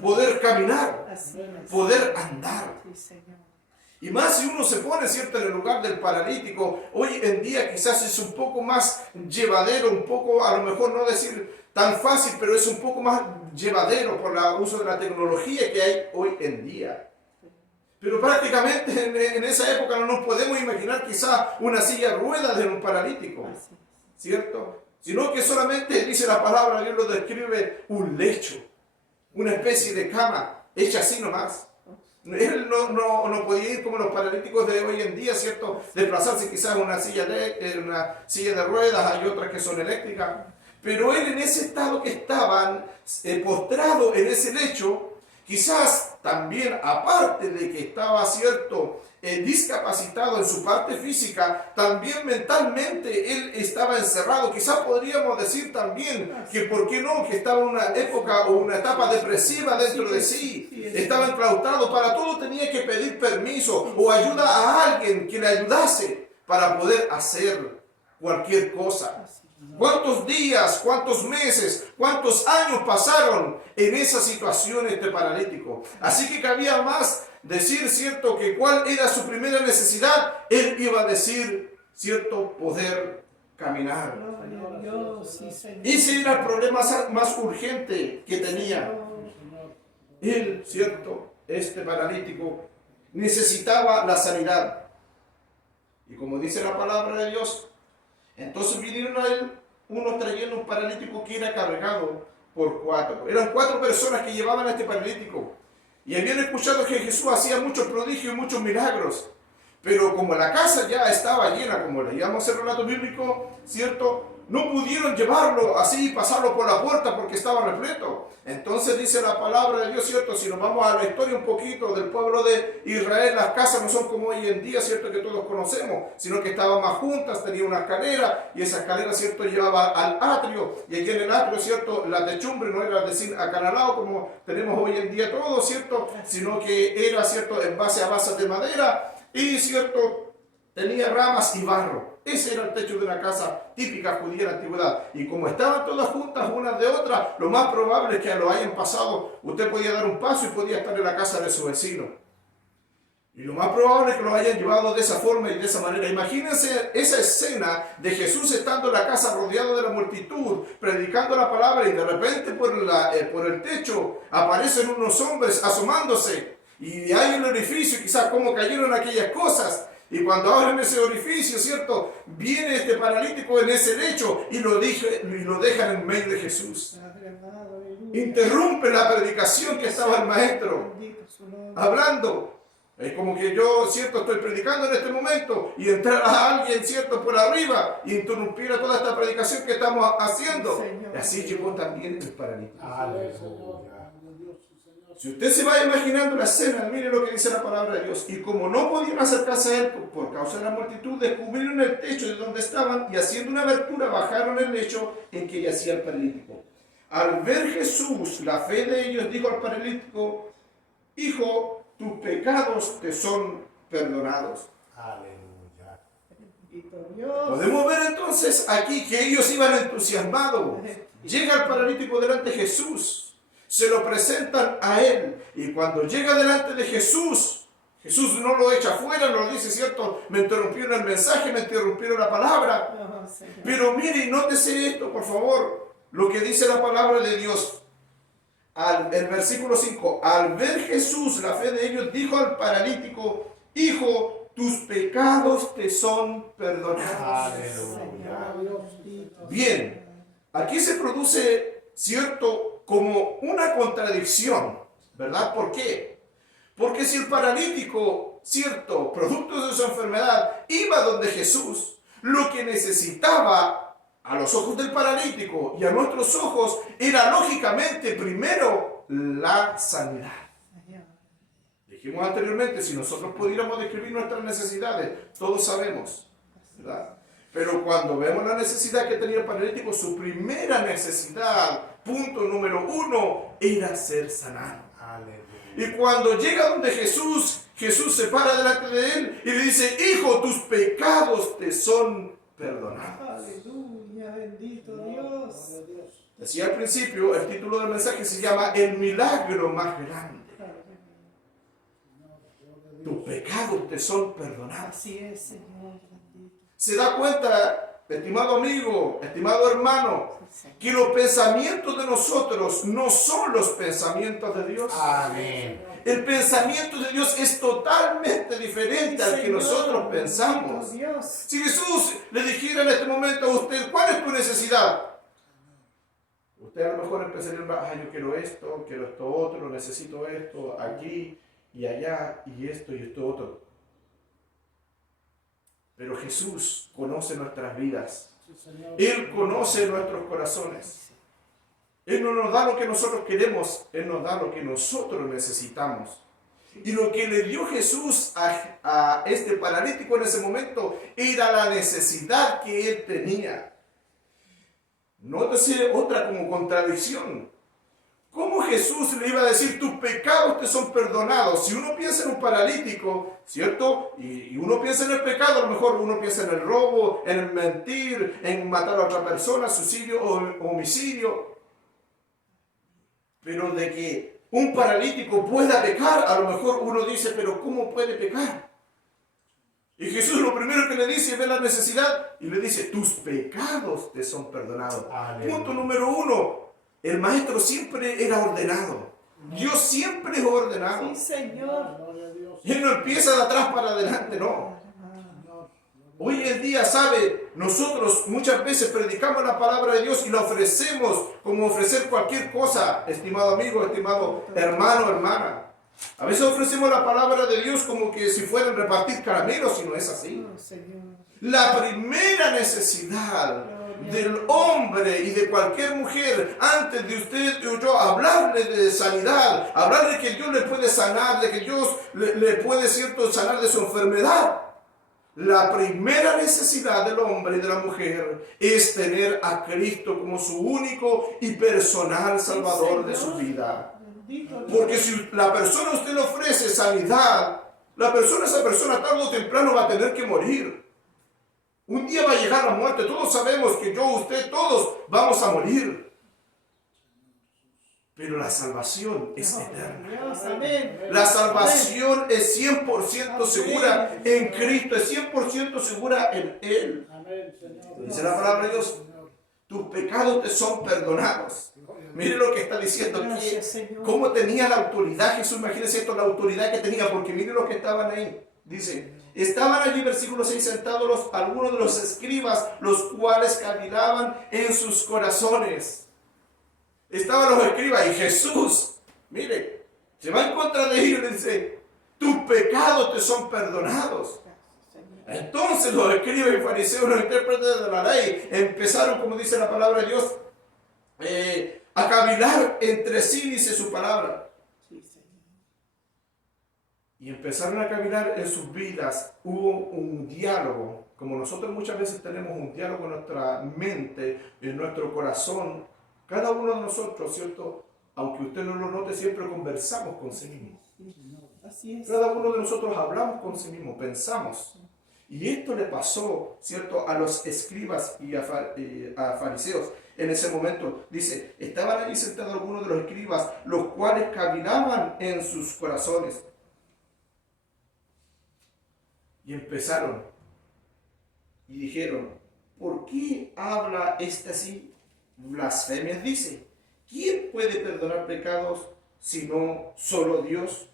poder caminar, poder andar. Y más si uno se pone, ¿cierto?, en el lugar del paralítico, hoy en día quizás es un poco más llevadero, un poco, a lo mejor no decir tan fácil, pero es un poco más llevadero por el uso de la tecnología que hay hoy en día. Pero prácticamente en esa época no nos podemos imaginar quizás una silla de ruedas de un paralítico, ¿cierto? Sino que solamente, dice la palabra, Dios lo describe, un lecho, una especie de cama, hecha así nomás. Él no podía ir como los paralíticos de hoy en día, ¿cierto? Desplazarse quizás en una silla de ruedas, hay otras que son eléctricas. Pero él en ese estado que estaban, postrado en ese lecho, quizás también, aparte de que estaba, ¿cierto?, discapacitado en su parte física, también mentalmente él estaba encerrado. Quizás podríamos decir también que, ¿por qué no?, que estaba en una época o una etapa depresiva dentro de sí. Estaba enclaustrado, para todo tenía que pedir permiso o ayuda a alguien que le ayudase para poder hacer cualquier cosa. ¿Cuántos días, cuántos meses, cuántos años pasaron en esa situación este paralítico? Así que cabía más decir, ¿cierto?, que cuál era su primera necesidad. Él iba a decir, ¿cierto?, poder caminar. Ese era el problema más urgente que tenía. Él, ¿cierto?, este paralítico, necesitaba la sanidad. Y como dice la palabra de Dios, entonces vinieron a él unos trayendo un paralítico que era cargado por 4. Eran 4 personas que llevaban a este paralítico. Y habían escuchado que Jesús hacía muchos prodigios y muchos milagros. Pero como la casa ya estaba llena, como leíamos el relato bíblico, ¿cierto?, no pudieron llevarlo así y pasarlo por la puerta porque estaba repleto. Entonces dice la palabra de Dios, ¿cierto? Si nos vamos a la historia un poquito del pueblo de Israel, las casas no son como hoy en día, ¿cierto?, que todos conocemos, sino que estaban más juntas, tenía una escalera, y esa escalera, ¿cierto?, llevaba al atrio, y aquí en el atrio, ¿cierto?, la techumbre no era decir acanalado como tenemos hoy en día todo, ¿cierto?, sino que era, ¿cierto?, en base a bases de madera, y, ¿cierto?, tenía ramas y barro. Ese era el techo de una casa típica judía de la antigüedad. Y como estaban todas juntas unas de otras, lo más probable es que lo hayan pasado. Usted podía dar un paso y podía estar en la casa de su vecino. Y lo más probable es que lo hayan llevado de esa forma y de esa manera. Imagínense esa escena de Jesús estando en la casa rodeado de la multitud, predicando la palabra, y de repente por el techo aparecen unos hombres asomándose. Y hay un orificio, quizás cómo cayeron aquellas cosas. Y cuando abren ese orificio, ¿cierto?, viene este paralítico en ese lecho y lo dejan en medio de Jesús. Interrumpe la predicación que estaba el maestro hablando. Es como que yo, ¿cierto?, estoy predicando en este momento y entrara alguien, ¿cierto?, por arriba y interrumpiera toda esta predicación que estamos haciendo. Y así llegó también el paralítico. Si usted se va imaginando la escena, mire lo que dice la palabra de Dios. Y como no podían acercarse a él por causa de la multitud, descubrieron el techo de donde estaban y haciendo una abertura bajaron el lecho en que yacía el paralítico. Al ver Jesús la fe de ellos, dijo al paralítico: hijo, tus pecados te son perdonados. Aleluya. Podemos ver entonces aquí que ellos iban entusiasmados. Llega el paralítico delante de Jesús. Se lo presentan a él, y cuando llega delante de Jesús, Jesús no lo echa fuera, no lo dice, ¿cierto?, me interrumpieron el mensaje, me interrumpieron la palabra. Pero mire, nótese esto, por favor, lo que dice la palabra de Dios. el versículo 5, al ver Jesús la fe de ellos, dijo al paralítico: hijo, tus pecados te son perdonados. Aleluya. Bien, aquí se produce, cierto, como una contradicción, ¿verdad? ¿Por qué? Porque si el paralítico, cierto, producto de su enfermedad, iba donde Jesús, lo que necesitaba a los ojos del paralítico y a nuestros ojos era lógicamente primero la sanidad. Dijimos anteriormente, si nosotros pudiéramos describir nuestras necesidades, todos sabemos, ¿verdad? Pero cuando vemos la necesidad que tenía el paralítico, su primera necesidad, punto número 1, era ser sanado. Aleluya. Y cuando llega donde Jesús, Jesús se para delante de él y le dice: hijo, tus pecados te son perdonados. Aleluya, bendito Dios. Decía al principio, el título del mensaje se llama El milagro más grande. Tus pecados te son perdonados. Así es, Señor, bendito. ¿Se da cuenta, estimado amigo, estimado hermano, que los pensamientos de nosotros no son los pensamientos de Dios? Amén. El pensamiento de Dios es totalmente diferente al que Señor, nosotros pensamos. bendito Dios. Si Jesús le dijera en este momento a usted: ¿cuál es tu necesidad? Usted a lo mejor empezaría a decir: yo quiero esto otro, necesito esto, aquí y allá, y esto otro. Pero Jesús conoce nuestras vidas. Él conoce nuestros corazones. Él no nos da lo que nosotros queremos, Él nos da lo que nosotros necesitamos. Y lo que le dio Jesús a este paralítico en ese momento era la necesidad que él tenía. Nótese otra como contradicción. ¿Cómo Jesús le iba a decir: tus pecados te son perdonados? Si uno piensa en un paralítico, ¿cierto? Y uno piensa en el pecado, a lo mejor uno piensa en el robo, en el mentir, en matar a otra persona, suicidio o homicidio. Pero de que un paralítico pueda pecar, a lo mejor uno dice: pero ¿cómo puede pecar? Y Jesús lo primero que le dice, ve la necesidad y le dice: tus pecados te son perdonados. Aleluya. Punto número 1, el maestro siempre era ordenado. Dios siempre es ordenado. Sí, Señor. Gloria a Dios. Y Él no empieza de atrás para adelante, no. Hoy en día, ¿sabe? Nosotros muchas veces predicamos la palabra de Dios y la ofrecemos como ofrecer cualquier cosa, estimado amigo, estimado hermano, hermana. A veces ofrecemos la palabra de Dios como que si fueran repartir caramelos, y no es así. Oh, Señor. La primera necesidad del hombre y de cualquier mujer, antes de usted y yo hablarle de sanidad, hablarle que Dios le puede sanar, de que Dios le puede, cierto, sanar de su enfermedad, la primera necesidad del hombre y de la mujer es tener a Cristo como su único y personal Salvador de su vida. Bendito Dios. Porque si la persona a usted le ofrece sanidad, esa persona tarde o temprano va a tener que morir. Un día va a llegar la muerte. Todos sabemos que yo, usted, todos vamos a morir. Pero la salvación es eterna. Dios, amén. La salvación es 100% segura en Cristo, es 100% segura en Él. Amén, Señor. Dice la palabra de Dios: tus pecados te son perdonados. Mire lo que está diciendo aquí. Gracias, Señor. Cómo tenía la autoridad Jesús. Imagínense esto, la autoridad que tenía, porque mire los que estaban ahí. Dice: estaban allí, versículo 6, sentados algunos de los escribas, los cuales cavilaban en sus corazones. Estaban los escribas y Jesús, mire, se va en contra de ellos y le dice: tus pecados te son perdonados. Entonces los escribas y fariseos, los intérpretes de la ley, empezaron, como dice la palabra de Dios, a cavilar entre sí, dice su palabra. Sí, Señor. Y empezaron a cavilar en sus vidas. Hubo un diálogo, como nosotros muchas veces tenemos un diálogo en nuestra mente, en nuestro corazón. Cada uno de nosotros, ¿cierto? Aunque usted no lo note, siempre conversamos con sí mismo. Así es. Cada uno de nosotros hablamos con sí mismo, pensamos. Y esto le pasó, ¿cierto?, a los escribas y a fariseos. En ese momento, dice, estaban allí sentados algunos de los escribas, los cuales cavilaban en sus corazones. Y empezaron y dijeron: ¿por qué habla este así? Blasfemias dice. ¿quién puede perdonar pecados sino solo Dios?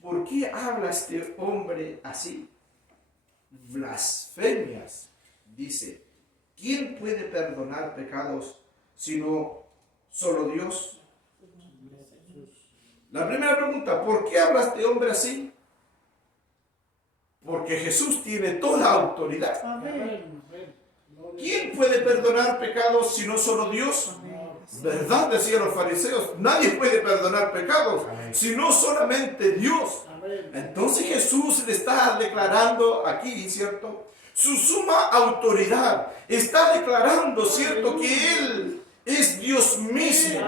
¿Por qué habla este hombre así? Blasfemias, dice. ¿Quién puede perdonar pecados sino solo Dios? La primera pregunta, ¿por qué habla este hombre así? Porque Jesús tiene toda autoridad. Amén. ¿Quién puede perdonar pecados sino solo Dios? ¿Verdad? Decían los fariseos. Nadie puede perdonar pecados sino solamente Dios. Entonces Jesús le está declarando aquí, ¿cierto?, su suma autoridad. Está declarando, ¿cierto?, que Él es Dios mismo.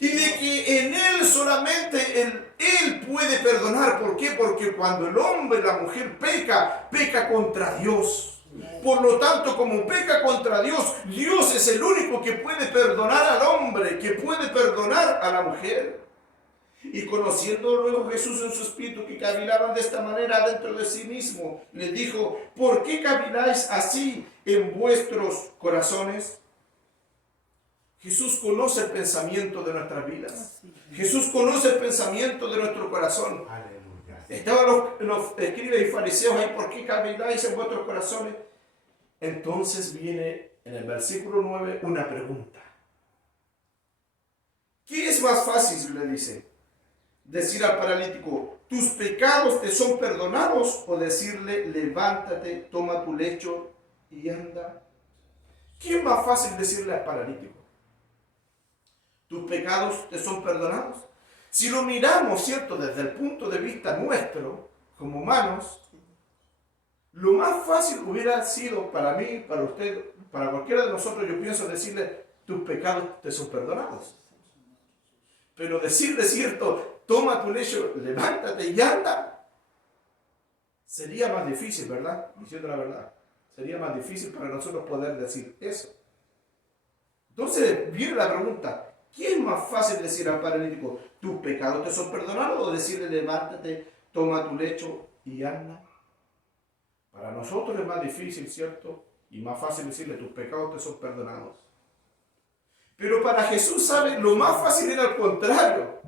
Y de que en Él solamente Él puede perdonar. ¿Por qué? Porque cuando el hombre y la mujer peca contra Dios. Por lo tanto, como peca contra Dios, Dios es el único que puede perdonar al hombre, que puede perdonar a la mujer. Y conociendo luego Jesús en su espíritu que cavilaban de esta manera dentro de sí mismo, les dijo: ¿por qué caviláis así en vuestros corazones? Jesús conoce el pensamiento de nuestras vidas. Jesús conoce el pensamiento de nuestro corazón. Estaban los escribas y fariseos ahí: ¿por qué caviláis en vuestros corazones? Entonces viene en el versículo 9 una pregunta. ¿Qué es más fácil? Le dice. Decir al paralítico: tus pecados te son perdonados, o decirle: levántate, toma tu lecho y anda. ¿Qué es más fácil decirle al paralítico? ¿Tus pecados te son perdonados? Si lo miramos, ¿cierto?, desde el punto de vista nuestro, como humanos, lo más fácil hubiera sido para mí, para usted, para cualquiera de nosotros, yo pienso decirle: tus pecados te son perdonados. Pero decirle, ¿cierto?, toma tu lecho, levántate y anda, sería más difícil, ¿verdad? Diciendo la verdad, sería más difícil para nosotros poder decir eso. Entonces viene la pregunta: ¿qué es más fácil decir al paralítico: tus pecados te son perdonados, o decirle: levántate, toma tu lecho y anda? Para nosotros es más difícil, ¿cierto? Y más fácil decirle: tus pecados te son perdonados. Pero para Jesús, ¿sabe? Lo más fácil era al contrario.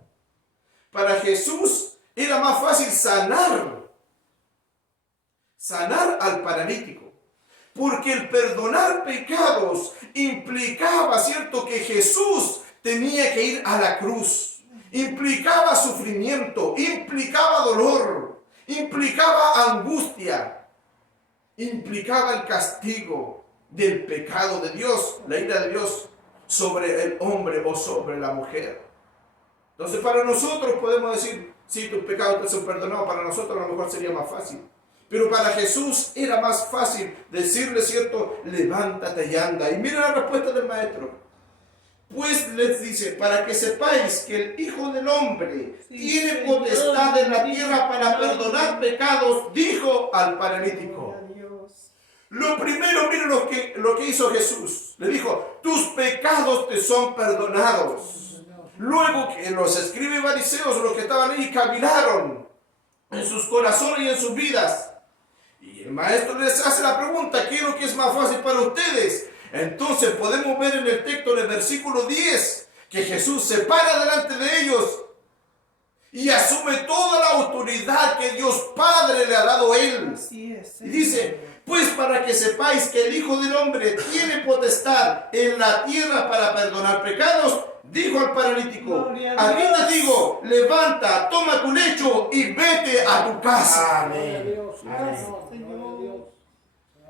Para Jesús era más fácil sanar al paralítico. Porque el perdonar pecados implicaba, ¿cierto?, que Jesús tenía que ir a la cruz. Implicaba sufrimiento, implicaba dolor, implicaba angustia, implicaba el castigo del pecado de Dios, la ira de Dios sobre el hombre o sobre la mujer. Entonces para nosotros podemos decir: sí, tus pecados te son perdonados. Para nosotros a lo mejor sería más fácil. Pero para Jesús era más fácil decirle, ¿cierto?, levántate y anda. Y mira la respuesta del maestro. Pues les dice: para que sepáis que el Hijo del Hombre tiene potestad en la tierra para perdonar pecados, dijo al paralítico. Lo primero, miren lo que hizo Jesús. Le dijo: tus pecados te son perdonados. Luego que los escribas y fariseos, los que estaban ahí, cavilaron en sus corazones y en sus vidas. Y el maestro les hace la pregunta: ¿qué es lo que es más fácil para ustedes? Entonces podemos ver en el texto, en el versículo 10, que Jesús se para delante de ellos y asume toda la autoridad que Dios Padre le ha dado a Él. Y dice: pues para que sepáis que el Hijo del Hombre tiene potestad en la tierra para perdonar pecados, dijo al paralítico: a ti te digo, levanta, toma tu lecho y vete a tu casa. Amén.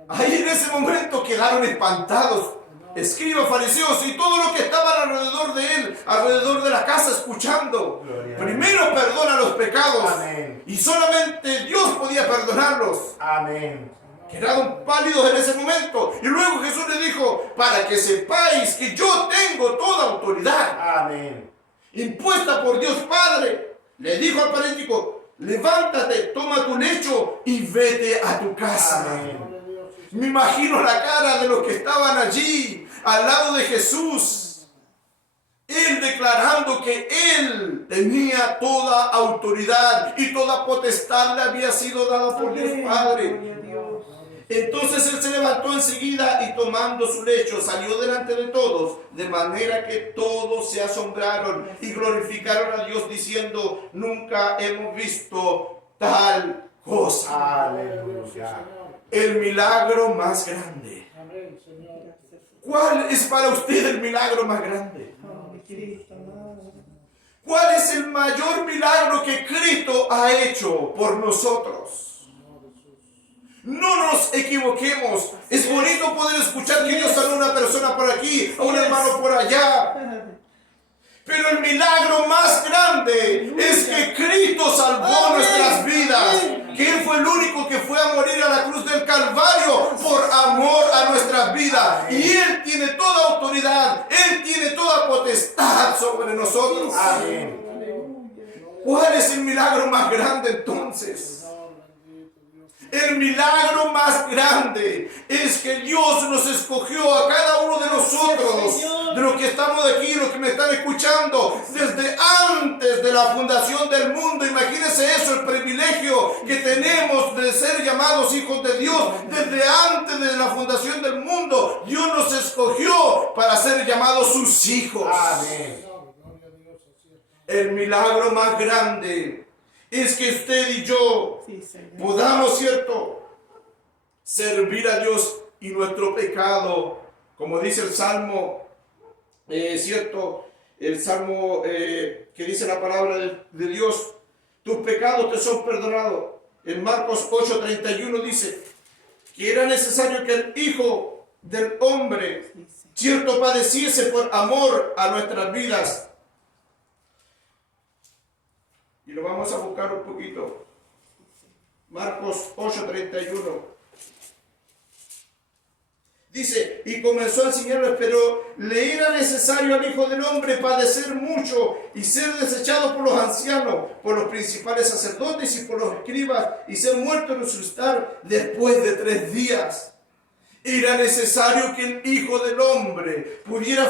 Ahí en ese momento quedaron espantados escribas, fariseos y todo lo que estaban alrededor de él, alrededor de la casa, escuchando. Primero perdona los pecados. Amén. Y solamente Dios podía perdonarlos. Amén. Quedaron pálidos en ese momento. Y luego Jesús le dijo: para que sepáis que yo tengo toda autoridad. Amén. Impuesta por Dios Padre. Le dijo al paralítico: levántate, toma tu lecho y vete a tu casa. Amén. Me imagino la cara de los que estaban allí, al lado de Jesús. Él declarando que Él tenía toda autoridad y toda potestad le había sido dada por Dios Padre. Entonces él se levantó enseguida y tomando su lecho salió delante de todos, de manera que todos se asombraron y glorificaron a Dios diciendo: nunca hemos visto tal cosa. Aleluya. El milagro más grande. Amén, Señor. ¿Cuál es para usted el milagro más grande? Oh, Cristo, amado. ¿Cuál es el mayor milagro que Cristo ha hecho por nosotros? No nos equivoquemos. Es bonito poder escuchar que Dios sanó a una persona por aquí, a un hermano por allá. Pero el milagro más grande es que Cristo salvó nuestras vidas. Que Él fue el único que fue a morir a la cruz del Calvario por amor a nuestras vidas. Y Él tiene toda autoridad. Él tiene toda potestad sobre nosotros. Amén. ¿Cuál es el milagro más grande entonces? El milagro más grande es que Dios nos escogió a cada uno de nosotros, de los que estamos aquí, los que me están escuchando, desde antes de la fundación del mundo. Imagínense eso, el privilegio que tenemos de ser llamados hijos de Dios. Desde antes de la fundación del mundo, Dios nos escogió para ser llamados sus hijos. Amén. El milagro más grande es que usted y yo podamos, ¿cierto?, servir a Dios y nuestro pecado, como dice el Salmo, ¿cierto? El Salmo que dice la palabra de Dios: tus pecados te son perdonados. En Marcos 8:31 dice que era necesario que el Hijo del Hombre, ¿cierto?, padeciese por amor a nuestras vidas. Y lo vamos a buscar un poquito. Marcos 8:31. Dice: y comenzó a enseñarles, pero le era necesario al Hijo del Hombre padecer mucho y ser desechado por los ancianos, por los principales sacerdotes y por los escribas, y ser muerto y resucitar después de 3 días. Era necesario que el Hijo del Hombre pudiera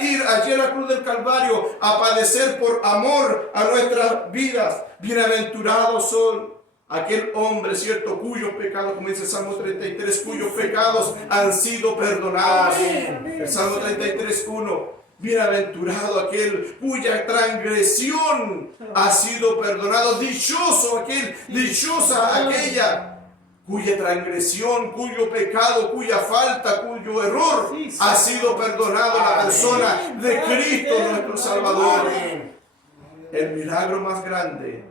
ir allí a la cruz del Calvario a padecer por amor a nuestras vidas. Bienaventurados son aquel hombre, ¿cierto?, cuyos pecados, como dice el Salmo 33, cuyos pecados han sido perdonados. Amén. El Salmo 33:1. Bienaventurado aquel cuya transgresión ha sido perdonado. Dichoso aquel, dichosa aquella cuya transgresión, cuyo pecado, cuya falta, cuyo error ha sido perdonado. La persona de Cristo nuestro Salvador. El milagro más grande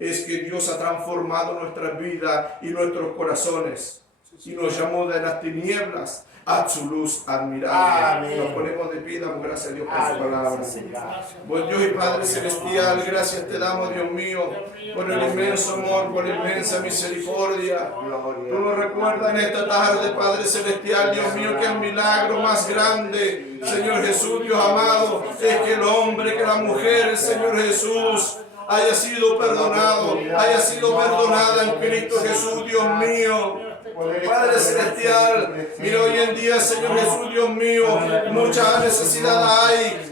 es que Dios ha transformado nuestra vida y nuestros corazones y nos llamó de las tinieblas a su luz admirable. Amén. Nos ponemos de pie, damos gracias a Dios por su Amén. palabra. Buen Dios y Padre Celestial, gracias te damos, Dios mío, por el inmenso amor, por la inmensa misericordia. Tú nos recuerdas en esta tarde, Padre Celestial, Dios mío, que el milagro más grande, Señor Jesús, Dios amado, es que el hombre, que la mujer, Señor Jesús, haya sido perdonado, haya sido perdonada en Cristo Jesús, Dios mío. Padre Celestial, mira hoy en día, Señor Jesús, Dios mío, mucha necesidad hay.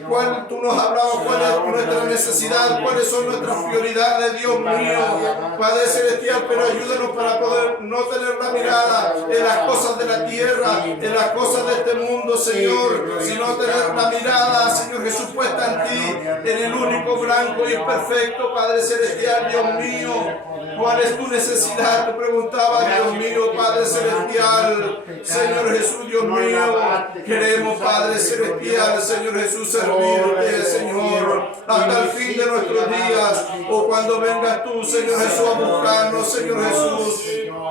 Tú nos hablabas cuál es nuestra necesidad, cuáles son nuestras prioridades, Dios mío. Padre Celestial, pero ayúdanos para poder no tener la mirada en las cosas de la tierra, en las cosas de este mundo, Señor, sino tener la mirada, Señor Jesús, puesta en ti, en el único, blanco y perfecto, Padre Celestial, Dios mío. ¿Cuál es tu necesidad? Te preguntaba, Dios mío, Padre Celestial. Señor Jesús, Dios mío, queremos, Padre Celestial, Señor Jesús, servirte, Señor, hasta el fin de nuestros días, o cuando vengas tú, Señor Jesús, a buscarnos, Señor Jesús,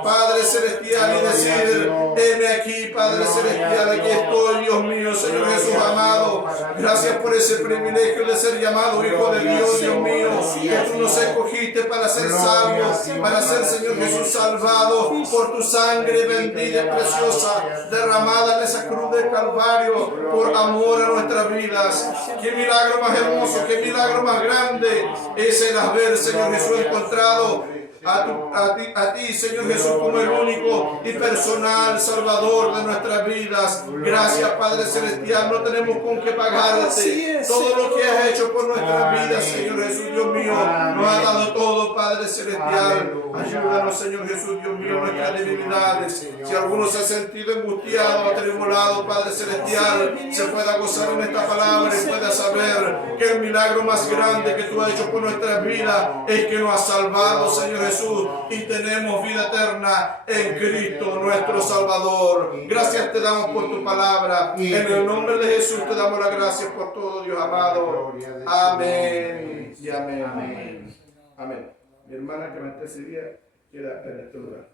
Padre Celestial, y decir: heme aquí, Padre Celestial, aquí estoy, Dios mío, Señor Jesús amado. Gracias por ese privilegio de ser llamado hijo de Dios, Dios mío, que tú nos escogiste para ser salvos, para ser, Señor Jesús, salvado por tu sangre bendita y preciosa, derramada en esa cruz del Calvario, por amor a nuestras vidas. Qué milagro más hermoso, qué milagro más grande es el haber, Señor Jesús, encontrado a ti, Señor Jesús, como el único y personal Salvador de nuestras vidas. Gracias, Padre Celestial, no tenemos con qué pagarte todo lo que has hecho por nuestras vidas, Señor Jesús, Dios mío. Nos ha dado todo, Padre Celestial. Ayúdanos, Señor Jesús, Dios mío, nuestras debilidades. Si alguno se ha sentido angustiado, atribulado, Padre Celestial, se pueda gozar en esta palabra y pueda saber que el milagro más grande que tú has hecho por nuestras vidas es que nos has salvado, Señor Jesús, y tenemos vida eterna en Cristo, nuestro Salvador. Gracias te damos por tu palabra. En el nombre de Jesús te damos las gracias por todo, Dios amado. Amén y amén. Amén. Amén. Mi hermana que me antecedía queda en este lugar.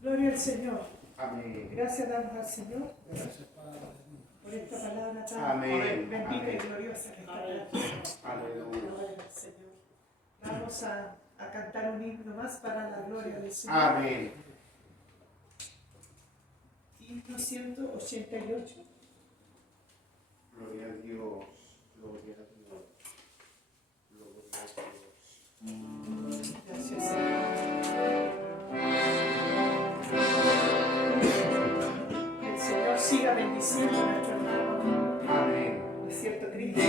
Gloria al Señor. Amén. Gracias damos al Señor por esta palabra tan bendita y gloriosa que está aquí. Gloria al Señor. Vamos a cantar un himno más para la gloria del Señor. Amén. Himno 188. Gloria a Dios. Gloria a Dios. Gloria a Dios. Gracias, Señor. Que el Señor siga bendiciendo a nuestro hermano. Amén. ¿No es cierto, Cristo?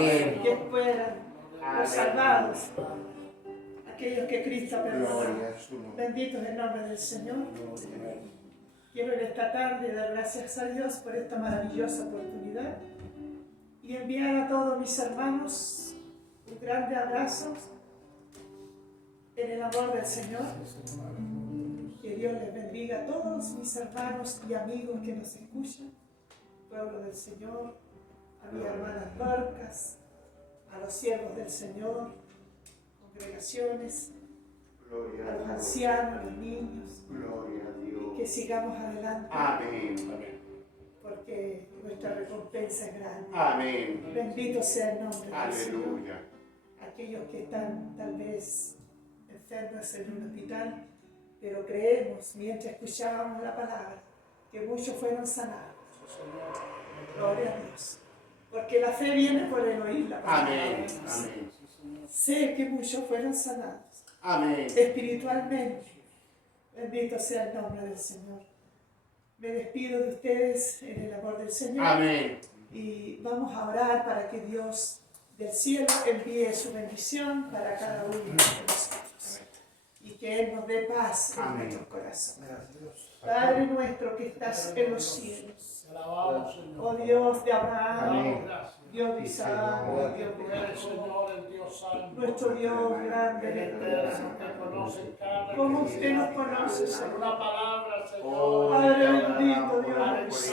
Amén. que fueran los salvados, aquellos que Cristo ha perdonado. Gloria a su nombre. Bendito es el nombre del Señor. Quiero en esta tarde dar gracias a Dios por esta maravillosa oportunidad y enviar a todos mis hermanos un grande abrazo en el amor del Señor. Que Dios les bendiga a todos mis hermanos y amigos que nos escuchan, pueblo del Señor, a mis hermanas Barcas, a los siervos del Señor, congregaciones, Gloria a a los Dios. ancianos, los niños, Gloria a Dios. que sigamos adelante, Amén. porque nuestra recompensa es grande. Amén. Bendito sea el nombre del Señor. Aleluya. Aquellos que están tal vez enfermos en un hospital, pero creemos, mientras escuchábamos la palabra, que muchos fueron sanados. Gloria a Dios. Porque la fe viene por el oír la palabra. Amén. de Dios. Amén. Sé que muchos fueron sanados Amén. espiritualmente. Bendito sea el nombre del Señor. Me despido de ustedes en el amor del Señor. Amén. Y vamos a orar para que Dios del cielo envíe su bendición para cada uno de nosotros. Y que Él nos dé paz en Amén. nuestros corazones. Padre nuestro que estás en los cielos, oh Dios de Abraham, Amén. Dios de Isaac, oh Dios de Jacob, nuestro Dios grande y eterno. Como usted nos conoce, Señor. Padre bendito, Dios.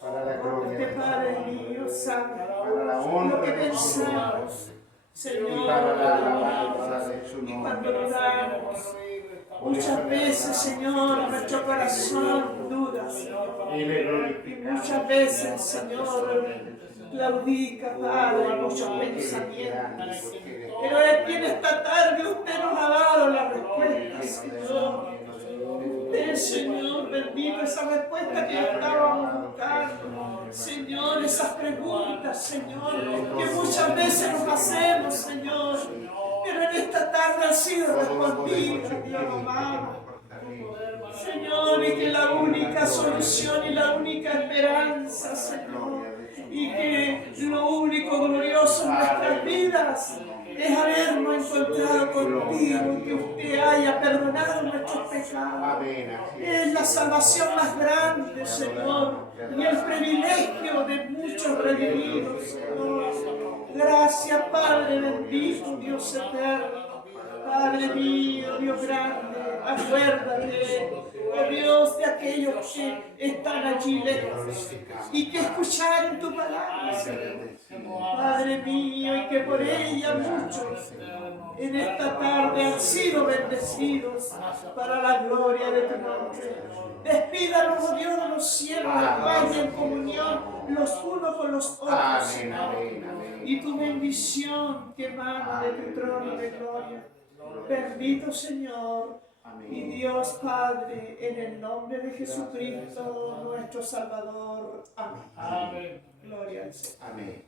Para la gloria Este de Padre mío sabe para la lo honra que de su nombre. pensamos, Señor, Y para la amamos. alabanza de su Y cuando nombre. dudamos, muchas veces, Señor, nuestro corazón duda, Señor. Y le Y glorificamos. muchas veces, Señor, claudica, Padre, muchos pensamientos. Pero es que en esta tarde usted nos ha dado la respuesta, Señor. Usted, Señor, bendito, esa respuesta que estábamos buscando. Señor, esas preguntas, Señor, que muchas veces nos hacemos, Señor. Pero en esta tarde han sido respondidas, Dios amado. Señor, y que la única solución y la única esperanza, Señor, y que lo único glorioso en nuestras vidas es habernos encontrado contigo, que usted haya perdonado nuestros pecados. Amén. Así Es la salvación más grande, Señor, y el privilegio de muchos redimidos, Señor. Gracias, Padre bendito, Dios eterno. Padre mío, Dios grande, acuérdate, oh Dios, de aquellos que están allí lejos y que escucharon tu palabra, Señor. Padre mío, y que por ella muchos en esta tarde han sido bendecidos para la gloria de tu nombre. Despídanos, oh Dios de los cielos, vaya en comunión los unos con los otros, Amén. Señor. Amén. Amén. Y tu bendición que emana de tu trono de gloria. Bendito Señor y Amén. Dios Padre, en el nombre de Jesucristo, nuestro Salvador. Amén. Amén. Gloria al Señor. Amén.